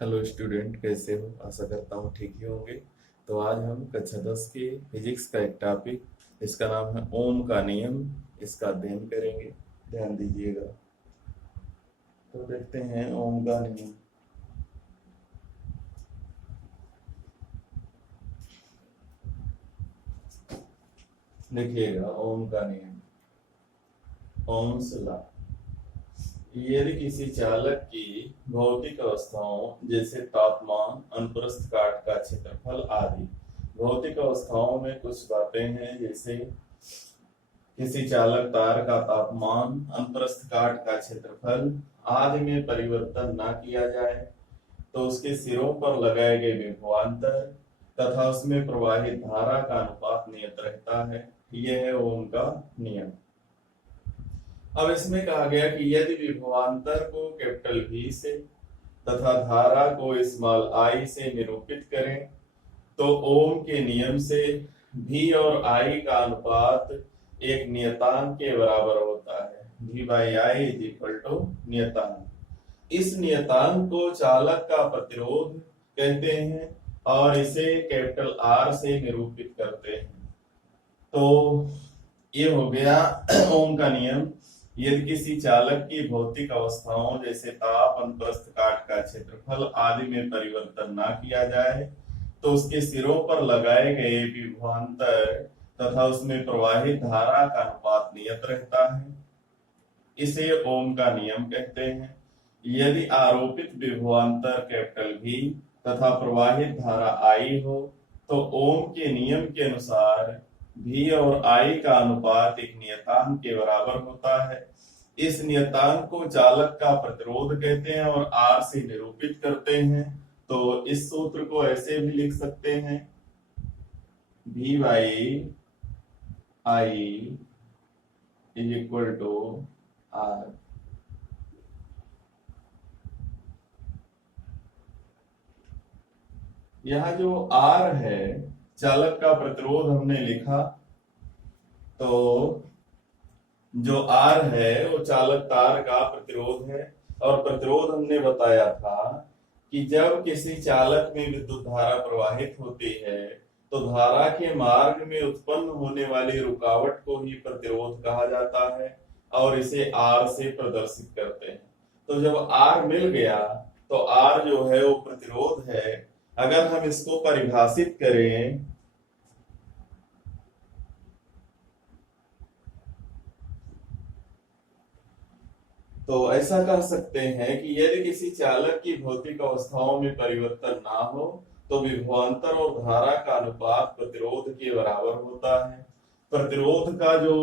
Hello student, कैसे हो? आशा करता हूँ ठीक ही होंगे। तो आज हम कक्षा 10 के फिजिक्स का एक टॉपिक, इसका नाम है ओम का नियम, इसका अध्ययन करेंगे। ध्यान दीजिएगा। तो देखते हैं ओम का नियम। देखिएगा ओम का नियम, ओम्स लॉ। यदि किसी चालक की भौतिक अवस्थाओं जैसे तापमान, अनुप्रस्थ काट का क्षेत्रफल आदि भौतिक अवस्थाओं में कुछ बातें हैं, जैसे किसी चालक तार का तापमान, अनुप्रस्थ काट का क्षेत्रफल आदि में परिवर्तन ना किया जाए तो उसके सिरों पर लगाए गए विभवांतर तथा उसमें प्रवाहित धारा का अनुपात नियत रहता है। यह है ओम का नियम। अब इसमें कहा गया कि यदि विभवांतर को कैपिटल वी से तथा धारा को स्मॉल आई से निरूपित करें तो ओम के नियम से भी और आई का अनुपात एक नियतांक के बराबर होता है। v by I is equal to नियतांक। इस नियतांक को चालक का प्रतिरोध कहते हैं और इसे कैपिटल आर से निरूपित करते हैं। तो ये हो गया ओम का नियम। यदि किसी चालक की भौतिक अवस्थाओं जैसे ताप, अनुप्रस्थ काट का क्षेत्रफल आदि में परिवर्तन ना किया जाए तो उसके सिरों पर लगाए गए विभवांतर तथा उसमें प्रवाहित धारा का अनुपात नियत रहता है। इसे ओम का नियम कहते हैं। यदि आरोपित विभवांतर कैपिटल वी तथा प्रवाहित धारा आई हो तो ओम के नियम के अनुसार भी और आई का अनुपात एक नियतांक के बराबर होता है। इस नियतांक को चालक का प्रतिरोध कहते हैं और आर से निरूपित करते हैं। तो इस सूत्र को ऐसे भी लिख सकते हैं, v by I is equal to R. यह जो आर है, चालक का प्रतिरोध हमने लिखा, तो जो आर है वो चालक तार का प्रतिरोध है। और प्रतिरोध हमने बताया था कि जब किसी चालक में विद्युत धारा प्रवाहित होती है तो धारा के मार्ग में उत्पन्न होने वाली रुकावट को ही प्रतिरोध कहा जाता है और इसे आर से प्रदर्शित करते हैं। तो जब आर मिल गया तो आर जो है वो प्रतिरोध है। अगर हम इसको परिभाषित करें तो ऐसा कह सकते हैं कि यदि किसी चालक की भौतिक अवस्थाओं में परिवर्तन ना हो तो विभवांतर और धारा का अनुपात प्रतिरोध के बराबर होता है। प्रतिरोध का जो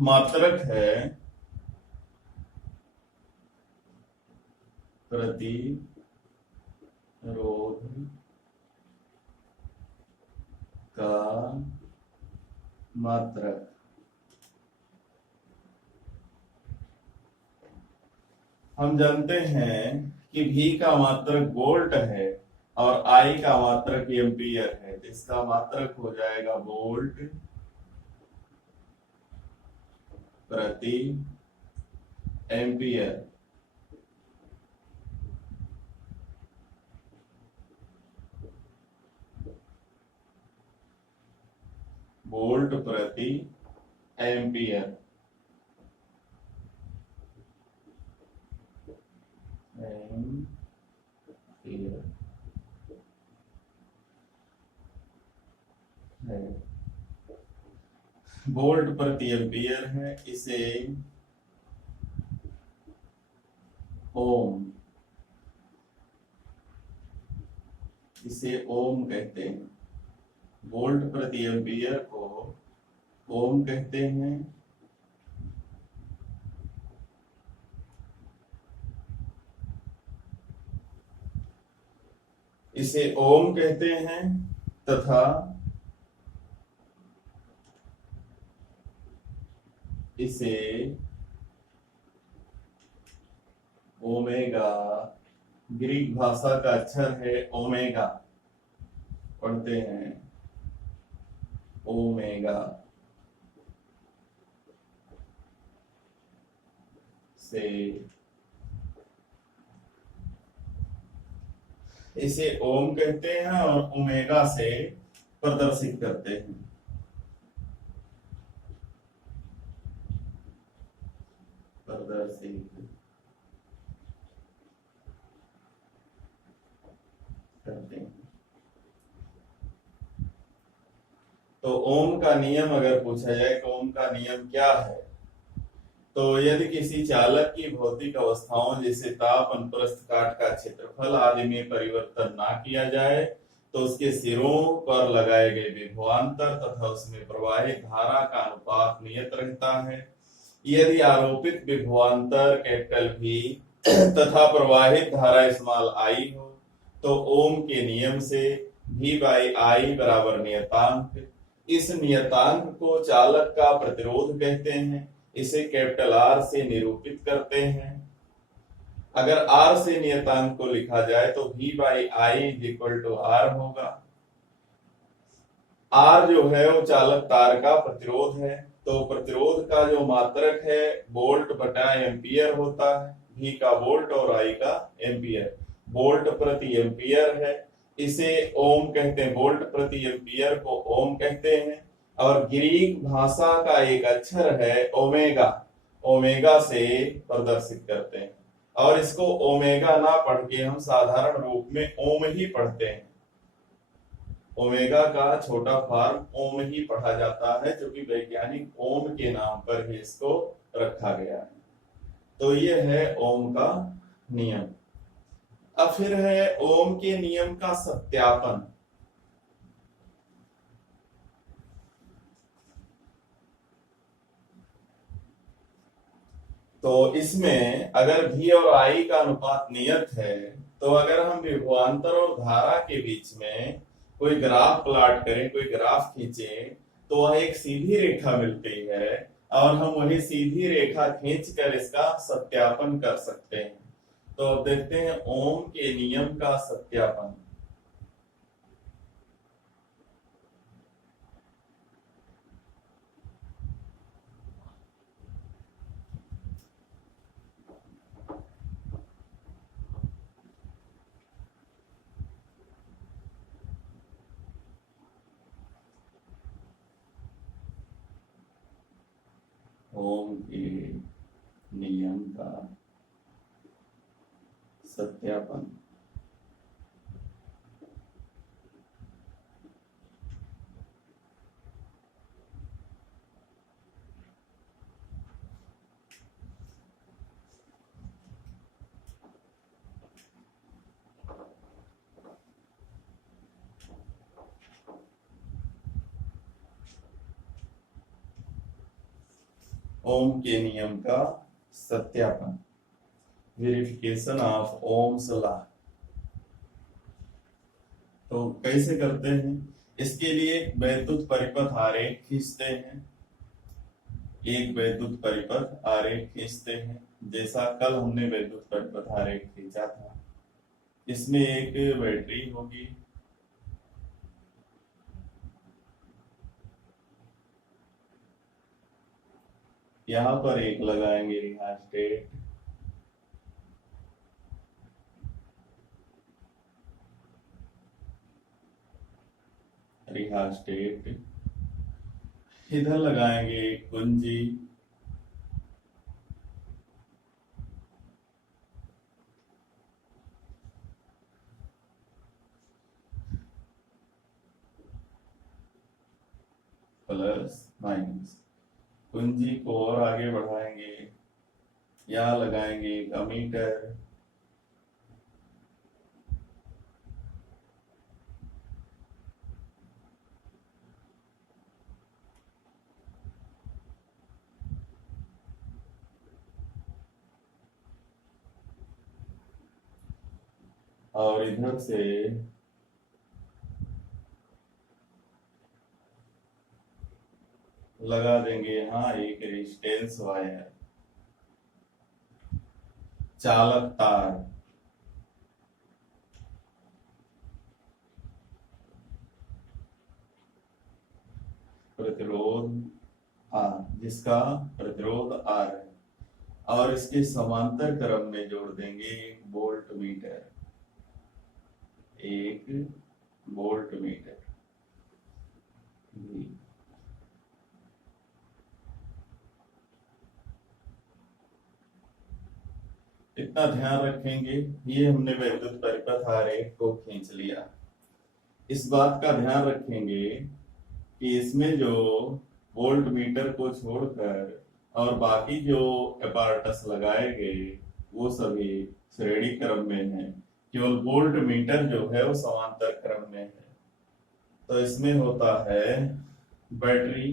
मात्रक है, प्रतिरोध का मात्रक, हम जानते हैं कि v का मात्रक वोल्ट है और I का मात्रक एम्पियर है। तो इसका मात्रक हो जाएगा वोल्ट प्रति एम्पियर। वोल्ट प्रति एम्पियर। एम्पियर है, वोल्ट प्रति एम्पियर है। इसे ओम, इसे ओम कहते हैं। वोल्ट प्रति एम्पियर को ओम कहते हैं। इसे ओम कहते हैं तथा इसे ओमेगा, ग्रीक भाषा का अक्षर है ओमेगा, पढ़ते हैं ओमेगा से इसे ओम कहते हैं और ओमेगा से प्रदर्शित करते हैं। प्रदर्शित करते हैं। तो ओम का नियम अगर पूछा जाए तो ओम का नियम क्या है, तो यदि किसी चालक की भौतिक अवस्थाओं जैसे ताप, अनुप्रस्थ काट का क्षेत्रफल आदि में परिवर्तन ना किया जाए तो उसके सिरों पर लगाए गए विभवांतर तथा उसमें प्रवाहित धारा का अनुपात नियत रहता है। यदि आरोपित विभवांतर कैपिटल भी तथा प्रवाहित धारा स्मॉल आई हो तो ओम के नियम से V बाई आई बराबर नियतांक। इस नियतांक को चालक का प्रतिरोध कहते हैं। इसे कैपिटल R से निरूपित करते हैं। अगर R से नियतांक को लिखा जाए तो V by I is equal to R होगा। R जो है वो चालक तार का प्रतिरोध है, तो प्रतिरोध का जो मात्रक है वोल्ट बटा एम्पियर होता है। V का वोल्ट और I का एम्पियर, वोल्ट प्रति एम्पियर है। इसे ओम कहते हैं, वोल्ट प्रति एम्पियर को ओम कहते हैं। और ग्रीक भाषा का एक अक्षर है ओमेगा, ओमेगा से प्रदर्शित करते हैं। और इसको ओमेगा ना पढ़ के हम साधारण रूप में ओम ही पढ़ते हैं। ओमेगा का छोटा फॉर्म ओम ही पढ़ा जाता है, जो कि वैज्ञानिक ओम के नाम पर ही इसको रखा गया है। तो ये है ओम का नियम। अब फिर है ओम के नियम का सत्यापन। तो इसमें अगर V और I का अनुपात नियत है तो अगर हम विभवांतर और धारा के बीच में कोई ग्राफ प्लॉट करें, कोई ग्राफ खींचे, तो वह एक सीधी रेखा मिलती है और हम वही सीधी रेखा खींचकर इसका सत्यापन कर सकते हैं। तो अब देखते हैं ओम के नियम का सत्यापन। ओम के नियम का सत्यापन। ओम के नियम का सत्यापन, वेरिफिकेशन ऑफ ओम्स लॉ। तो कैसे करते हैं, इसके लिए वैद्युत परिपथ आरेख खींचते हैं। एक वैद्युत परिपथ आरेख खींचते हैं, जैसा कल हमने वैद्युत परिपथ आरेख खींचा था। इसमें एक बैटरी होगी, यहां पर एक लगाएंगे रिहास्टेट, रिहास्टेट इधर लगाएंगे कुंजी, प्लस माइनस। कुंजी को और आगे बढ़ाएंगे, यहां लगाएंगे एक अमीटर, और इधर से लगा देंगे यहाँ एक रेजिस्टेंस वायर, चालक तार। प्रतिरोध आर, जिसका प्रतिरोध आर है, और इसके समांतर क्रम में जोड़ देंगे एक वोल्ट मीटर। 1 वोल्ट मीटर भी। इतना ध्यान रखेंगे। ये हमने वैद्युत परिपथ आरेख को खींच लिया। इस बात का ध्यान रखेंगे कि इसमें जो वोल्ट मीटर को छोड़कर और बाकी जो अपार्टस लगाए गए वो सभी श्रेणी क्रम में है। केवल वोल्ट मीटर जो है वो समांतर क्रम में है। तो इसमें होता है बैटरी,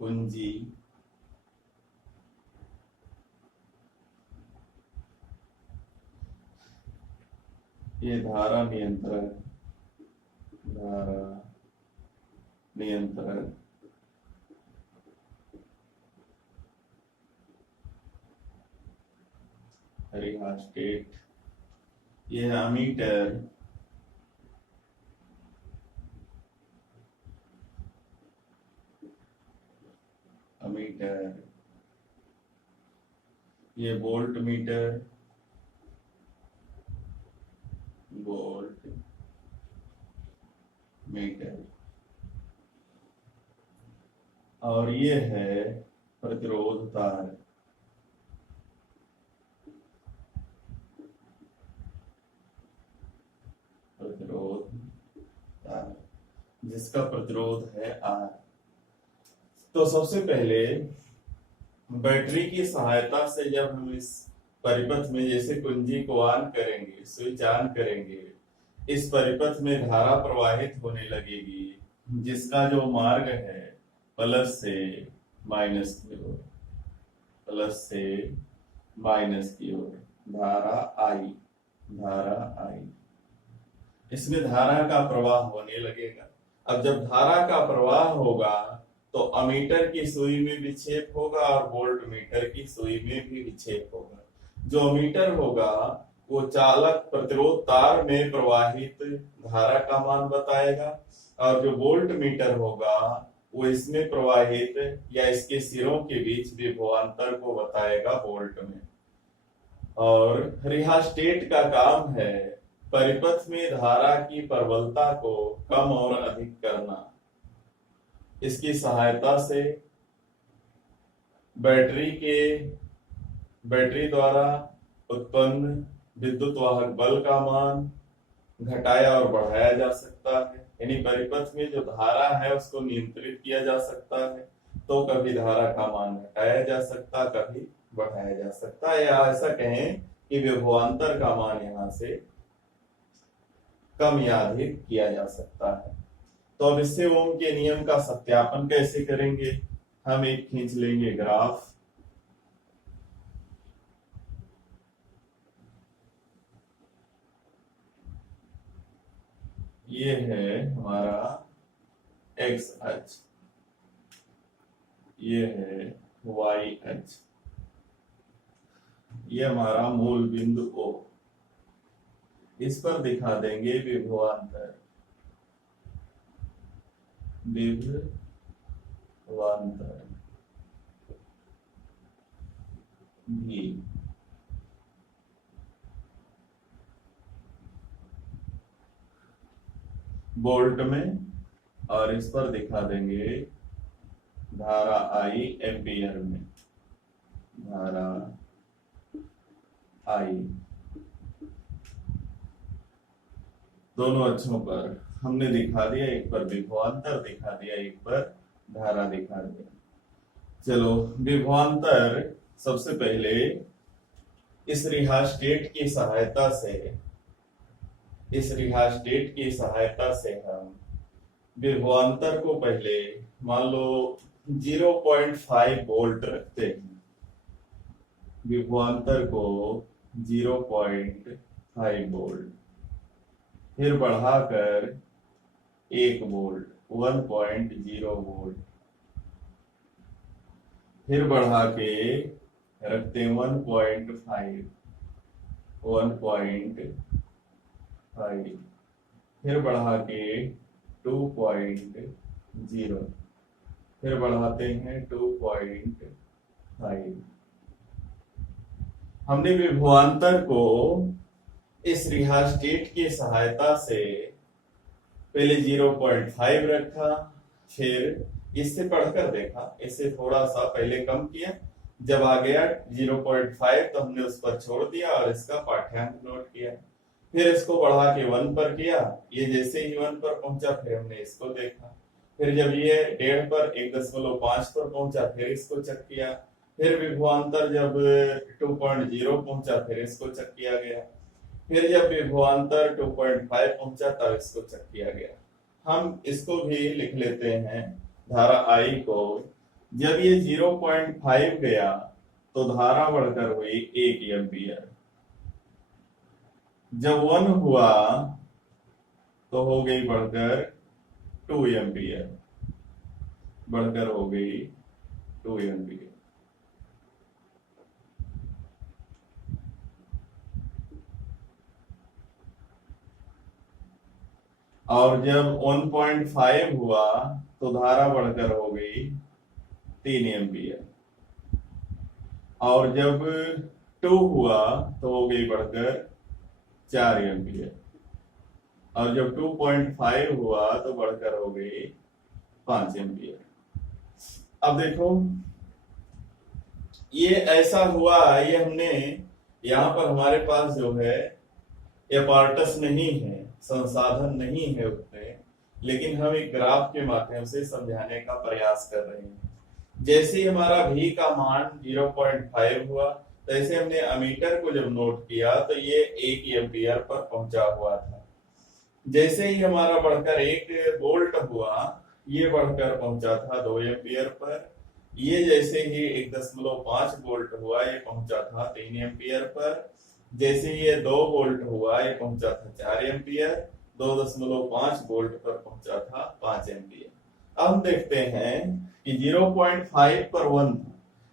कुंजी, ये धारा नियंत्रक, रिहास्टेट, ये अमीटर, ये वोल्ट मीटर, और ये है प्रतिरोध तार। जिसका प्रतिरोध है R। तो सबसे पहले बैटरी की सहायता से जब हम इस परिपथ में जैसे कुंजी को ऑन करेंगे, स्विच ऑन करेंगे, इस परिपथ में धारा प्रवाहित होने लगेगी जिसका जो मार्ग है प्लस से माइनस की ओर, धारा आई। इसमें धारा का प्रवाह होने लगेगा। अब जब धारा का प्रवाह होगा तो अमीटर की सुई में विक्षेप होगा और वोल्ट मीटर की सुई में भी विक्षेप होगा। जो अमीटर होगा वो चालक प्रतिरोध तार में प्रवाहित धारा का मान बताएगा और जो वोल्ट मीटर होगा वो इसमें प्रवाहित या इसके सिरों के बीच विभवांतर को बताएगा वोल्ट में। और रिहास्टेट का काम है परिपथ में धारा की प्रबलता को कम और अधिक करना। इसकी सहायता से बैटरी द्वारा उत्पन्न विद्युत वाहक बल का मान घटाया और बढ़ाया जा सकता है। यानी परिपथ में जो धारा है उसको नियंत्रित किया जा सकता है। तो कभी धारा का मान घटाया जा सकता, कभी बढ़ाया जा सकता है, या ऐसा कहें कि विभवांतर का मान यहां से कम या अधिक किया जा सकता है। तो अब इससे ओम के नियम का सत्यापन कैसे करेंगे? हम एक खींच लेंगे ग्राफ। ये है हमारा एक्स अक्ष, ये है वाई अक्ष, ये हमारा मूल बिंदु O। इस पर दिखा देंगे विभवांतर भी। वोल्ट में, और इस पर दिखा देंगे धारा आई एम्पियर में, धारा आई। दोनों अक्षों पर हमने दिखा दिया, एक पर विभवांतर दिखा दिया, एक पर धारा दिखा दिया। चलो विभवांतर सबसे पहले इस रिहास्टेट की सहायता से हम विभवांतर को पहले मान लो 0.5 वोल्ट रखते हैं। विभवांतर को 0.5 वोल्ट, फिर बढ़ाकर 1 वोल्ट, 1.0 वोल्ट, फिर बढ़ा के रखते 1.5, फिर बढ़ा के 2.0, फिर बढ़ाते हैं 2.5। हमने विभवांतर को इस रिहास्टेट की सहायता से पहले 0.5 रखा, फिर इससे पढ़कर देखा, इससे थोड़ा सा पहले कम किया, जब आ गया 0.5 तो हमने उस पर छोड़ दिया और इसका पाठ्यांक नोट किया। फिर इसको बढ़ा के 1 पर किया, ये जैसे ही 1 पर पहुंचा फिर हमने इसको देखा, फिर जब ये 1.5 पर 1.5 पर पहुंचा फिर इसको चेक किया, फिर विभवांतर जब 2.0 पहुंचा फिर इसको चेक किया गया, फिर जब विभवांतर 2.5 पहुंचा तब इसको चेक किया गया। हम इसको भी लिख लेते हैं, धारा I को जब ये 0.5 गया तो धारा बढ़कर हुई 1 एम्पियर, जब 1 हुआ तो हो गई बढ़कर 2 एम्पियर, बढ़कर हो गई 2 एम्पियर। और जब 1.5 हुआ तो धारा बढ़कर हो गई 3 एम्पियर, और जब 2 हुआ तो हो गई बढ़कर 4 एम्पियर, और जब 2.5 हुआ तो बढ़कर हो गई 5 एम्पियर। अब देखो ये ऐसा हुआ, ये हमने यहाँ पर हमारे पास जो है एपार्टस नहीं है, संसाधन नहीं है उतने, लेकिन हम एक ग्राफ के माध्यम से समझाने का प्रयास कर रहे हैं। जैसे ही हमारा V का मान 0.5 हुआ तैसे हमने अमीटर को जब नोट किया तो ये 1 एम्पियर पर पहुंचा हुआ था। जैसे ही हमारा बढ़कर 1 वोल्ट हुआ ये बढ़कर पहुंचा था 2 एम्पियर पर, ये जैसे ही 1.5 वोल्ट हुआ ये पहुंचा था 3 एम्पियर पर, जैसे ये 2 वोल्ट हुआ ये पहुंचा था 4 एम्पियर, 2.5 वोल्ट पर पहुंचा था 5 एम्पियर। अब हम देखते हैं कि 0.5 पर 1 था,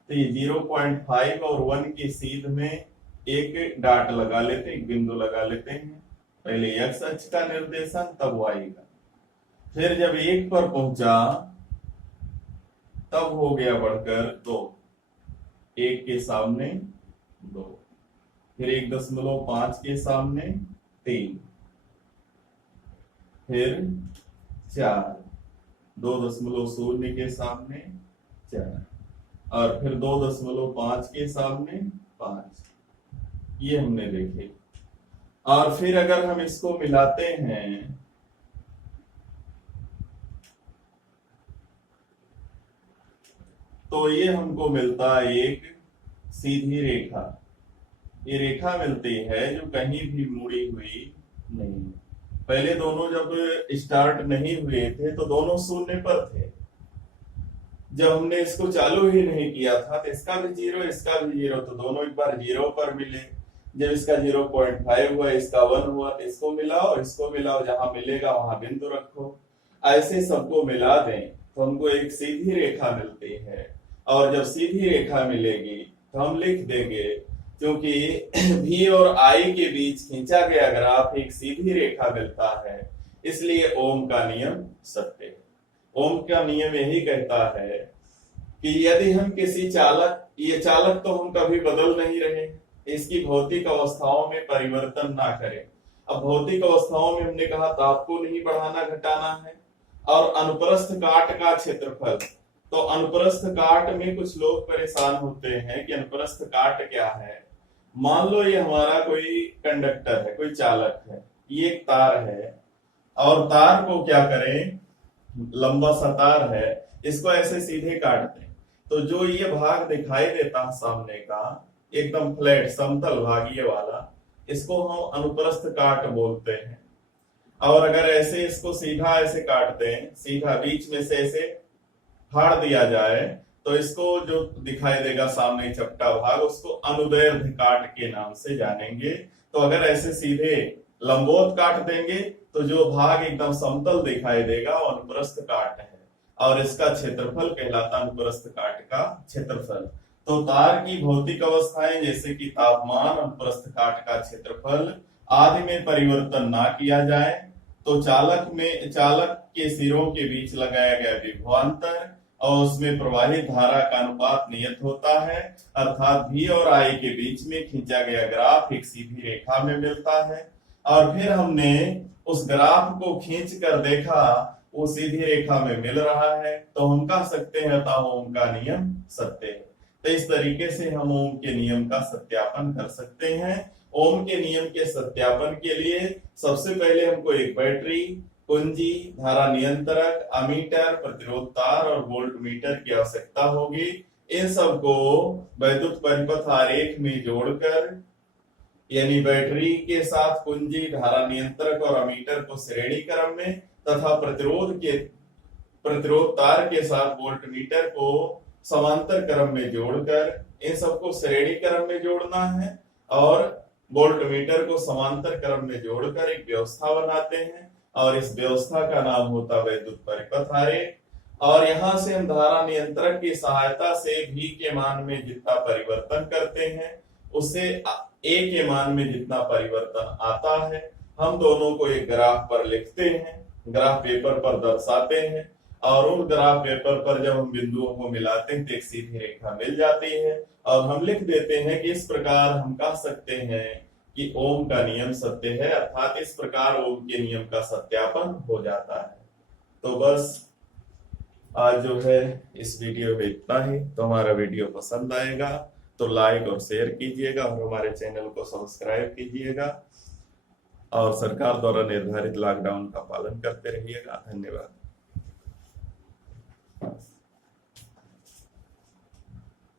तो ये 0.5 और 1 की सीध में एक डाट लगा लेते हैं, एक बिंदु लगा लेते हैं, पहले x अक्ष का निर्देशन तब y का, फिर जब 1 पर पहुंचा तब हो गया बढ़कर 2, 1 के सामने 2, फिर 1.5 के सामने 3, फिर 4, 2.0 के सामने 4, और फिर 2.5 के सामने 5, ये हमने देखे। और फिर अगर हम इसको मिलाते हैं तो ये हमको मिलता है एक सीधी रेखा, ये रेखा मिलती है जो कहीं भी मुड़ी हुई नहीं। पहले दोनों जब स्टार्ट नहीं हुए थे तो दोनों शून्य पर थे, जब हमने इसको चालू ही नहीं किया था तो इसका भी 0 इसका भी 0, तो दोनों एक बार 0 पर मिले। जब इसका 0.5 हुआ इसका 1 हुआ तो इसको मिलाओ इसको मिलाओ, जहां मिलेगा वहां बिंदु रखो, ऐसे सबको मिला दें तो हमको एक सीधी रेखा मिलती है। और जब सीधी रेखा मिलेगी तो हम लिख देंगे, क्योंकि V और I के बीच खींचा गया ग्राफ एक सीधी रेखा मिलता है, इसलिए ओम का नियम सत्य है। ओम का नियम यही कहता है कि यदि हम किसी चालक, ये चालक तो हम कभी बदल नहीं रहे, इसकी भौतिक अवस्थाओं में परिवर्तन ना करें। अब भौतिक अवस्थाओं में हमने कहा ताप को नहीं बढ़ाना घटाना है, और अनुप्रस्थ काट का क्षेत्रफल, तो अनुप्रस्थ काट में कुछ लोग परेशान होते हैं कि अनुप्रस्थ काट क्या है। मान लो ये हमारा कोई कंडक्टर है, कोई चालक है, ये एक तार है, और तार को क्या करें, लंबा सा तार है, इसको ऐसे सीधे काट दें तो जो ये भाग दिखाई देता है सामने का एकदम फ्लैट समतल भाग ये वाला, इसको हम अनुप्रस्थ काट बोलते हैं। और अगर ऐसे इसको सीधा ऐसे काट दें, सीधा बीच में से ऐसे फाड़ दिया जाए तो इसको जो दिखाई देगा सामने चपटा भाग, उसको अनुदैर्ध्य काट के नाम से जानेंगे। तो अगर ऐसे सीधे लंबवत काट देंगे तो जो भाग एकदम समतल दिखाई देगा वो अनुप्रस्थ काट है, और इसका क्षेत्रफल कहलाता अनुप्रस्थ काट का क्षेत्रफल। तो तार की भौतिक अवस्थाएं जैसे कि तापमान, अनुप्रस्थ काट का क्षेत्रफल आदि में परिवर्तन ना किया जाए तो चालक के सिरों के बीच लगाया गया विभवांतर और उसमें प्रवाहित धारा का अनुपात नियत होता है, अर्थात V और I के बीच में खींचा गया ग्राफ एक सीधी रेखा में मिलता है। और फिर हमने उस ग्राफ को खींच कर देखा, वो सीधी रेखा में मिल रहा है, तो हम कह सकते हैं अतः ओम का नियम सत्य है। तो इस तरीके से हम ओम के नियम का सत्यापन कर सकते हैं। ओम के नियम के सत्यापन के लिए सबसे पहले हमको एक बैटरी, कुंजी, धारा नियंत्रक, अमीटर, प्रतिरोध तार और वोल्ट मीटर की आवश्यकता होगी। इन सबको वैद्युत परिपथ आरेख में जोड़कर, यानी बैटरी के साथ कुंजी, धारा नियंत्रक और अमीटर को श्रेणी क्रम में तथा प्रतिरोध तार के साथ वोल्ट मीटर को समांतर क्रम में जोड़कर, इन सबको श्रेणी क्रम में जोड़ना है और वोल्ट मीटर को समांतर क्रम में जोड़कर एक व्यवस्था बनाते हैं और इस व्यवस्था का नाम होता है वैद्युत परिपथ आरेख। और यहां से हम धारा नियंत्रक की सहायता से V के मान में जितना परिवर्तन करते हैं, उससे A के मान में जितना परिवर्तन आता है, हम दोनों को एक ग्राफ पर लिखते हैं, ग्राफ पेपर पर दर्शाते हैं और उन ग्राफ पेपर पर जब हम बिंदुओं को मिलाते हैं तो एक सीधी रेखा मिल जाती है और हम लिख देते हैं कि इस प्रकार हम कह सकते हैं कि ओम का नियम सत्य है, अर्थात इस प्रकार ओम के नियम का सत्यापन हो जाता है। तो बस आज जो है इस वीडियो में इतना ही। तो हमारा वीडियो पसंद आएगा तो लाइक और शेयर कीजिएगा और हमारे चैनल को सब्सक्राइब कीजिएगा और सरकार द्वारा निर्धारित लॉकडाउन का पालन करते रहिएगा। धन्यवाद।